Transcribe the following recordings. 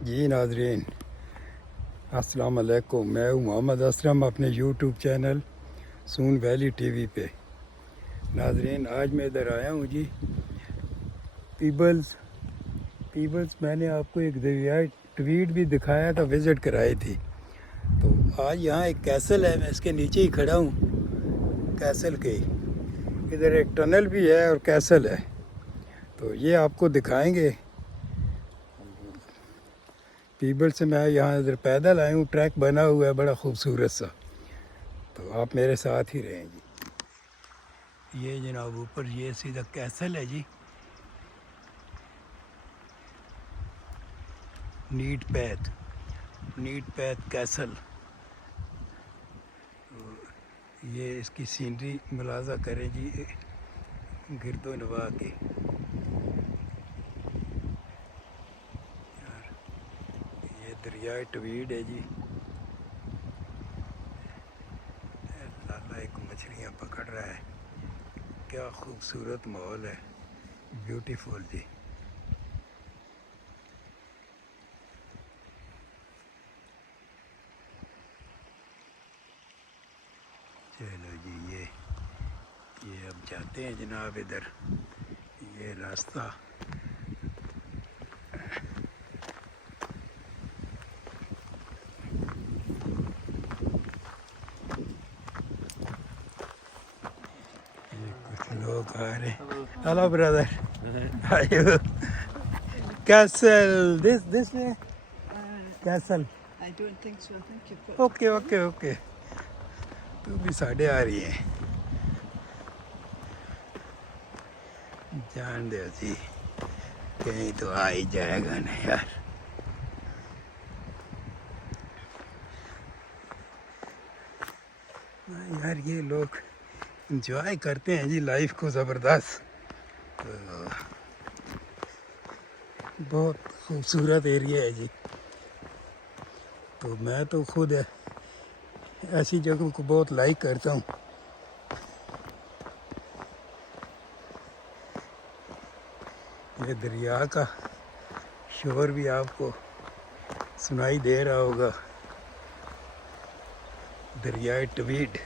जी नाजरीन, अस्सलाम वालेकुम। मैं हूँ मोहम्मद असलम अपने यूट्यूब चैनल सून वैली टीवी पे। नाजरीन, आज मैं इधर आया हूँ जी पीबल्स। मैंने आपको एक दरियाई ट्वीट भी दिखाया था, विज़िट कराई थी। तो आज यहाँ एक कैसल है, मैं इसके नीचे ही खड़ा हूँ कैसल के। इधर एक टनल भी है और कैसल है, तो ये आपको दिखाएंगे। पीबल से मैं यहाँ इधर पैदल आया हूँ, ट्रैक बना हुआ है बड़ा खूबसूरत सा, तो आप मेरे साथ ही रहें जी। ये जनाब ऊपर ये सीधा कैसल है जी, नीट पैथ कैसल। ये इसकी सीनरी मुलाजा करें जी, गिरदो नवा के। ये दरियाए ट्वीड है जी। लाला एक मछलियाँ पकड़ रहा है, क्या खूबसूरत माहौल है, ब्यूटीफुल जी। चलो जी, ये अब जाते हैं जनाब इधर, ये रास्ता। ये कुछ लोग आ रहे हैं। Hello brother, hi you castle this way castle. I don't think so. I think you've got. Okay okay okay, तू भी साढ़े आ रही है, जान दे जी, कहीं तो आ ही जाएगा ना यार। यार ये लोग इंजॉय करते हैं जी लाइफ को ज़बरदस्त। तो बहुत खूबसूरत एरिया है जी। तो मैं तो खुद ऐसी जगहों को बहुत लाइक करता हूँ। ये दरिया का शोर भी आपको सुनाई दे रहा होगा, दरियाए ट्वीड।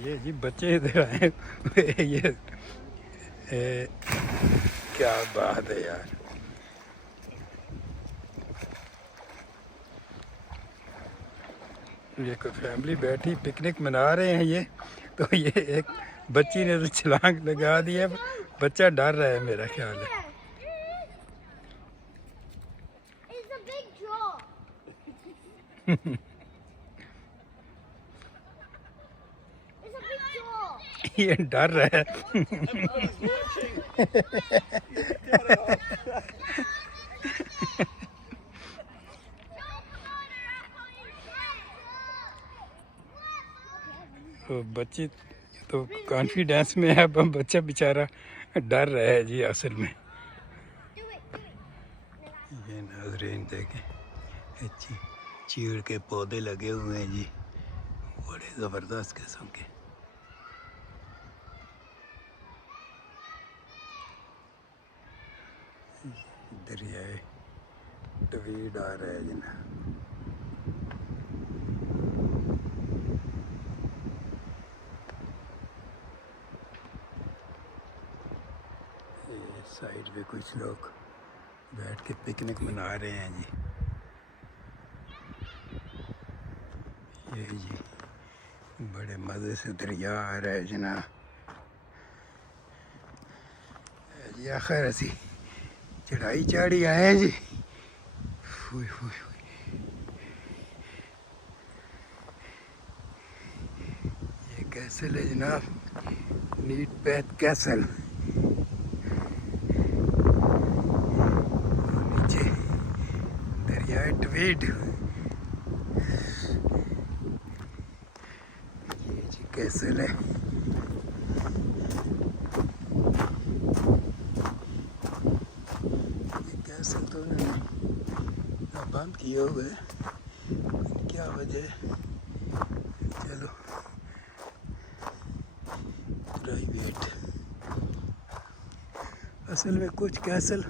ये जी बच्चे इधर आए ये क्या बात है यार। ये कोई फैमिली बैठी पिकनिक मना रहे हैं ये, तो ये एक बच्ची ने तो छलांग लगा दी है, बच्चा डर रहा है मेरा ख्याल है। It's a big draw. It's a big draw. ये डर रहा है। तो बच्ची तो कॉन्फिडेंस में है, अब बच्चा बेचारा डर रहा है जी असल में। ये नाजरीन देखें, चीड़ के पौधे लगे हुए हैं जी, बड़े ज़बरदस्त किस्म के। दरियाए ट्वीड आ रहा है जना। साइड पे कुछ लोग बैठ के पिकनिक मना रहे हैं जी। ये जी बड़े मज़े से दरिया आ रहा है जना जी। आखिर ऐसी चढ़ाई चढ़ी आए हैं जी। हुई हुई हुई। ये कैसल है जनाब, नीट पैथ कैसल। नीचे दरियाए ट्वीड। ये जी कैसल है। ये कैसल तो उन्होंने बंद किए हुए हैं, क्या वजह है? चलो प्राइवेट। असल में कुछ कैसल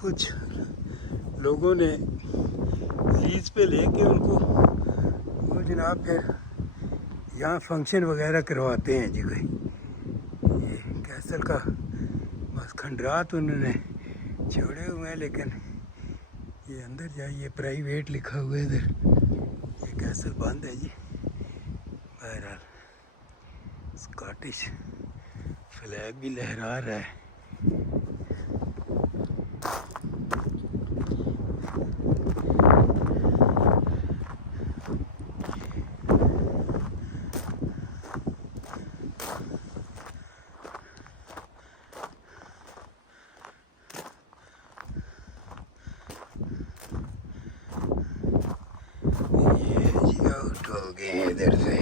कुछ लोगों ने लीज पे लेके उनको वो जनाब फिर यहाँ फंक्शन वगैरह करवाते हैं जी कोई। ये कैसल का बस खंडरात उन्होंने छोड़े हुए हैं, लेकिन ये अंदर जाइए प्राइवेट लिखा हुआ है इधर। ये कैसल बंद है जी। बहरहाल स्कॉटिश फ्लैग भी लहरा रहा है। ये जी आउट हो गए हैं इधर से। ये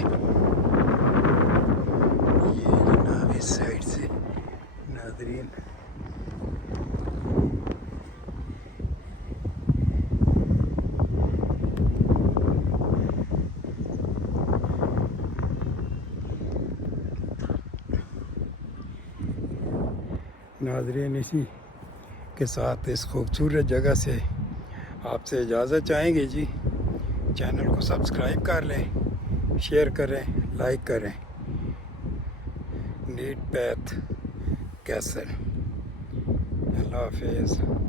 जनाब इस साइड से नाजरीन नाजरीन इसी के साथ इस खूबसूरत जगह से आपसे इजाज़त चाहेंगे जी। चैनल को सब्सक्राइब कर लें, शेयर करें, लाइक करें। Need path castle. अल्लाह हाफिज़।